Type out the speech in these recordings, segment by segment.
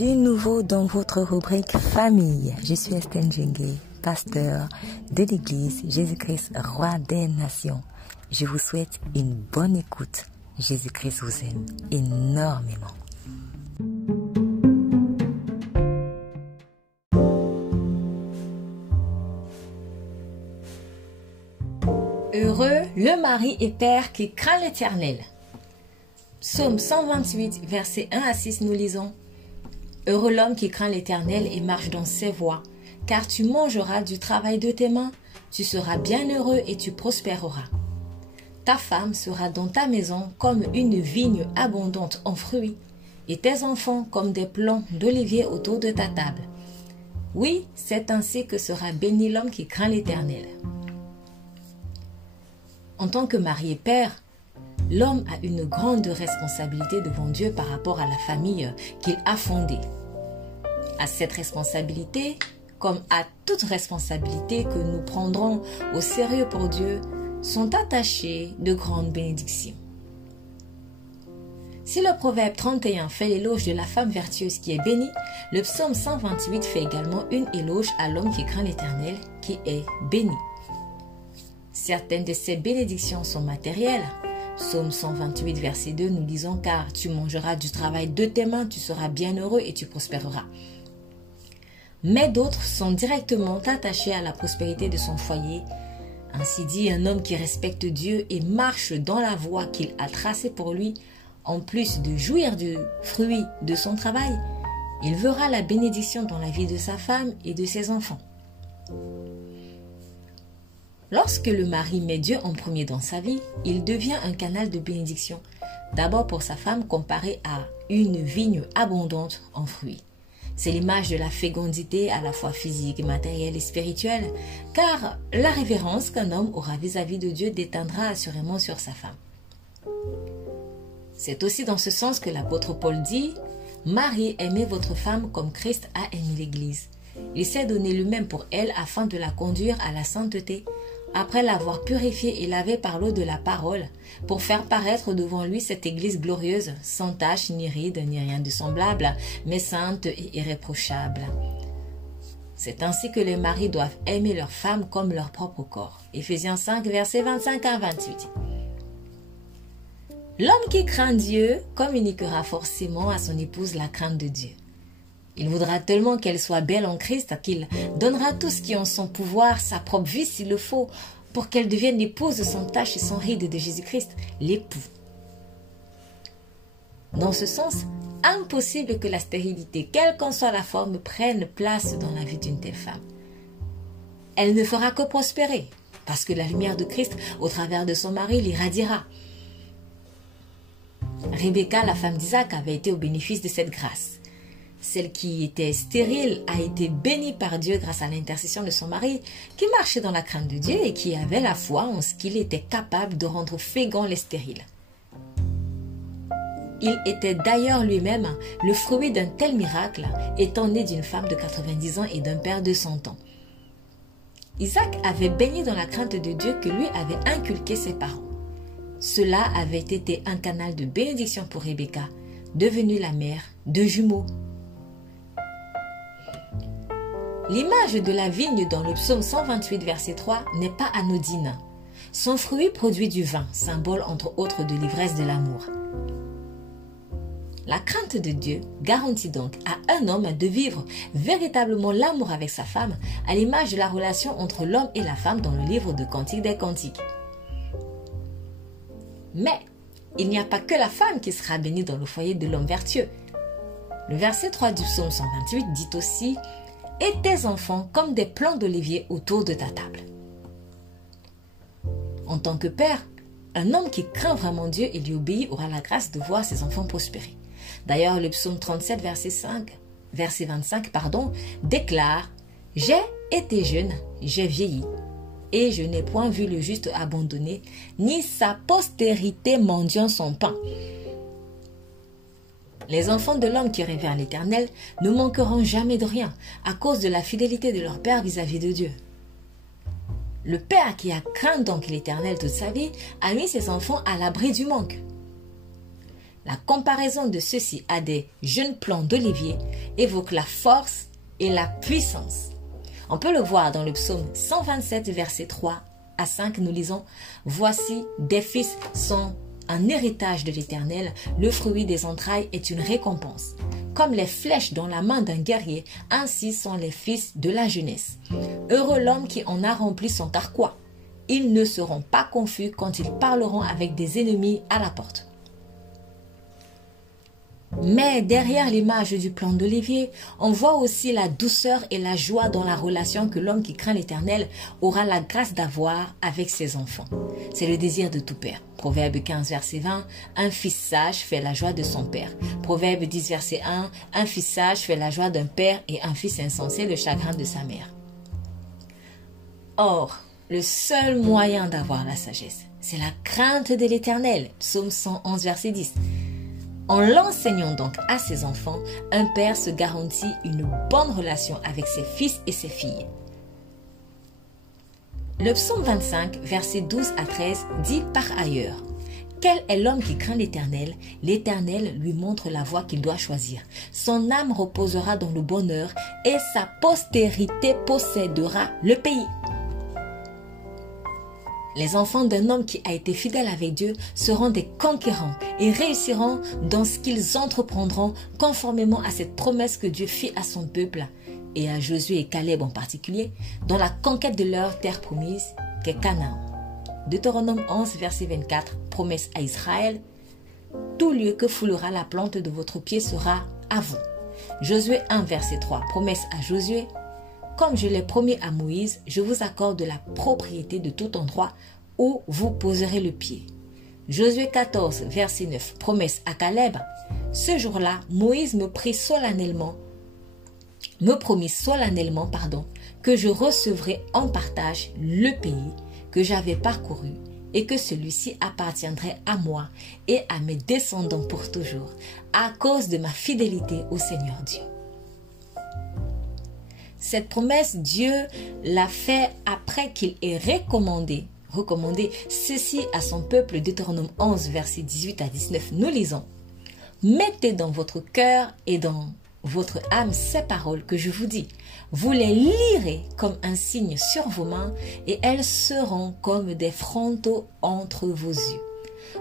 Du nouveau dans votre rubrique famille. Je suis Estelle Djengue, pasteur de l'église Jésus-Christ, roi des nations. Je vous souhaite une bonne écoute. Jésus-Christ vous aime énormément. Heureux le mari et père qui craint l'Éternel. Psaume 128, versets 1 à 6, nous lisons: Heureux l'homme qui craint l'Éternel et marche dans ses voies, car tu mangeras du travail de tes mains, tu seras bien heureux et tu prospéreras. Ta femme sera dans ta maison comme une vigne abondante en fruits, et tes enfants comme des plants d'olivier autour de ta table. Oui, c'est ainsi que sera béni l'homme qui craint l'Éternel. En tant que mari et père, l'homme a une grande responsabilité devant Dieu par rapport à la famille qu'il a fondée. À cette responsabilité, comme à toute responsabilité que nous prendrons au sérieux pour Dieu, sont attachées de grandes bénédictions. Si le proverbe 31 fait l'éloge de la femme vertueuse qui est bénie, le psaume 128 fait également une éloge à l'homme qui craint l'Éternel, qui est béni. Certaines de ces bénédictions sont matérielles. Psaume 128, verset 2, nous lisons: Car tu mangeras du travail de tes mains, tu seras bien heureux et tu prospéreras. Mais d'autres sont directement attachées à la prospérité de son foyer. Ainsi dit, un homme qui respecte Dieu et marche dans la voie qu'il a tracée pour lui, en plus de jouir du fruit de son travail, il verra la bénédiction dans la vie de sa femme et de ses enfants. Lorsque le mari met Dieu en premier dans sa vie, il devient un canal de bénédiction, d'abord pour sa femme comparée à une vigne abondante en fruits. C'est l'image de la fécondité à la fois physique, matérielle et spirituelle, car la révérence qu'un homme aura vis-à-vis de Dieu déteindra assurément sur sa femme. C'est aussi dans ce sens que l'apôtre Paul dit: « Marie, aimez votre femme comme Christ a aimé l'Église. Il s'est donné lui-même pour elle afin de la conduire à la sainteté, après l'avoir purifiée et lavée par l'eau de la parole, pour faire paraître devant lui cette Église glorieuse, sans tache, ni ride, ni rien de semblable, mais sainte et irréprochable. » C'est ainsi que les maris doivent aimer leur femme comme leur propre corps. Éphésiens 5, versets 25 à 28. L'homme qui craint Dieu communiquera forcément à son épouse la crainte de Dieu. Il voudra tellement qu'elle soit belle en Christ qu'il donnera tout ce qui est en son pouvoir, sa propre vie s'il le faut, pour qu'elle devienne l'épouse sans tache et sans ride de Jésus-Christ, l'époux. Dans ce sens, impossible que la stérilité, quelle qu'en soit la forme, prenne place dans la vie d'une telle femme. Elle ne fera que prospérer, parce que la lumière de Christ, au travers de son mari, l'irradiera. Rebecca, la femme d'Isaac, avait été au bénéfice de cette grâce. Celle qui était stérile a été bénie par Dieu grâce à l'intercession de son mari, qui marchait dans la crainte de Dieu et qui avait la foi en ce qu'il était capable de rendre féconds les stériles. Il était d'ailleurs lui-même le fruit d'un tel miracle, étant né d'une femme de 90 ans et d'un père de 100 ans. Isaac avait baigné dans la crainte de Dieu que lui avait inculqué ses parents. Cela avait été un canal de bénédiction pour Rebecca, devenue la mère de jumeaux. L'image de la vigne dans le psaume 128, verset 3 n'est pas anodine. Son fruit produit du vin, symbole entre autres de l'ivresse de l'amour. La crainte de Dieu garantit donc à un homme de vivre véritablement l'amour avec sa femme, à l'image de la relation entre l'homme et la femme dans le livre de Cantiques des Cantiques. Mais il n'y a pas que la femme qui sera bénie dans le foyer de l'homme vertueux. Le verset 3 du psaume 128 dit aussi: « Et tes enfants comme des plants d'olivier autour de ta table. » En tant que père, un homme qui craint vraiment Dieu et lui obéit aura la grâce de voir ses enfants prospérer. D'ailleurs, le psaume 37, verset 25, déclare: « J'ai été jeune, j'ai vieilli, et je n'ai point vu le juste abandonné, ni sa postérité mendiant son pain. » Les enfants de l'homme qui révèrent l'Éternel ne manqueront jamais de rien à cause de la fidélité de leur père vis-à-vis de Dieu. Le père qui a craint donc l'Éternel toute sa vie a mis ses enfants à l'abri du manque. La comparaison de ceux-ci à des jeunes plants d'olivier évoque la force et la puissance. On peut le voir dans le psaume 127, versets 3 à 5, nous lisons « Voici, des fils sont un héritage de l'Éternel, le fruit des entrailles est une récompense. Comme les flèches dans la main d'un guerrier, ainsi sont les fils de la jeunesse. Heureux l'homme qui en a rempli son carquois. Ils ne seront pas confus quand ils parleront avec des ennemis à la porte. » Mais derrière l'image du plant d'olivier, on voit aussi la douceur et la joie dans la relation que l'homme qui craint l'Éternel aura la grâce d'avoir avec ses enfants. C'est le désir de tout père. Proverbe 15, verset 20, un fils sage fait la joie de son père. Proverbe 10, verset 1, un fils sage fait la joie d'un père et un fils insensé le chagrin de sa mère. Or, le seul moyen d'avoir la sagesse, c'est la crainte de l'Éternel. Psaume 111, verset 10. En l'enseignant donc à ses enfants, un père se garantit une bonne relation avec ses fils et ses filles. Le psaume 25, versets 12 à 13 dit par ailleurs « Quel est l'homme qui craint l'Éternel? L'Éternel lui montre la voie qu'il doit choisir. Son âme reposera dans le bonheur et sa postérité possédera le pays. » Les enfants d'un homme qui a été fidèle avec Dieu seront des conquérants et réussiront dans ce qu'ils entreprendront conformément à cette promesse que Dieu fit à son peuple et à Josué et Caleb en particulier dans la conquête de leur terre promise qu'est Canaan. Deutéronome 11, verset 24, promesse à Israël, « Tout lieu que foulera la plante de votre pied sera à vous. » Josué 1, verset 3, promesse à Josué, comme je l'ai promis à Moïse, je vous accorde la propriété de tout endroit où vous poserez le pied. Josué 14, verset 9, promesse à Caleb. Ce jour-là, Moïse me promit solennellement, que je recevrai en partage le pays que j'avais parcouru et que celui-ci appartiendrait à moi et à mes descendants pour toujours, à cause de ma fidélité au Seigneur Dieu. Cette promesse, Dieu l'a fait après qu'il ait recommandé ceci à son peuple. Deutéronome 11, versets 18 à 19, nous lisons « Mettez dans votre cœur et dans votre âme ces paroles que je vous dis. Vous les lirez comme un signe sur vos mains et elles seront comme des frontaux entre vos yeux.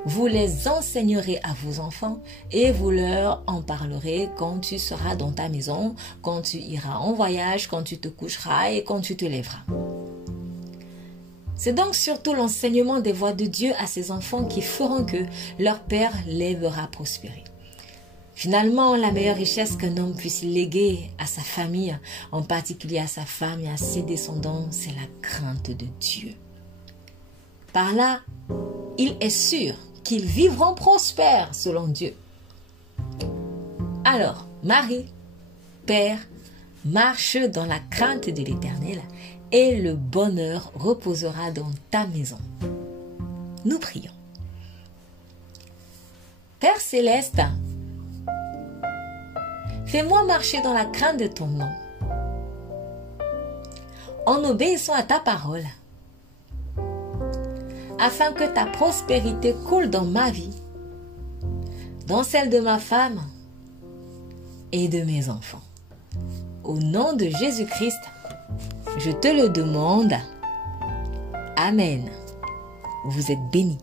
Vous les enseignerez à vos enfants et vous leur en parlerez quand tu seras dans ta maison, quand tu iras en voyage, quand tu te coucheras et quand tu te lèveras. » C'est donc surtout l'enseignement des voies de Dieu à ses enfants qui feront que leur Père les verra prospérer. Finalement, la meilleure richesse qu'un homme puisse léguer à sa famille, en particulier à sa femme et à ses descendants, c'est la crainte de Dieu. Par là, il est sûr qu'ils vivront prospères selon Dieu. Alors, Marie, Père, marche dans la crainte de l'Éternel et le bonheur reposera dans ta maison. Nous prions. Père céleste, fais-moi marcher dans la crainte de ton nom, en obéissant à ta parole, afin que ta prospérité coule dans ma vie, dans celle de ma femme et de mes enfants. Au nom de Jésus-Christ, je te le demande. Amen. Vous êtes bénis.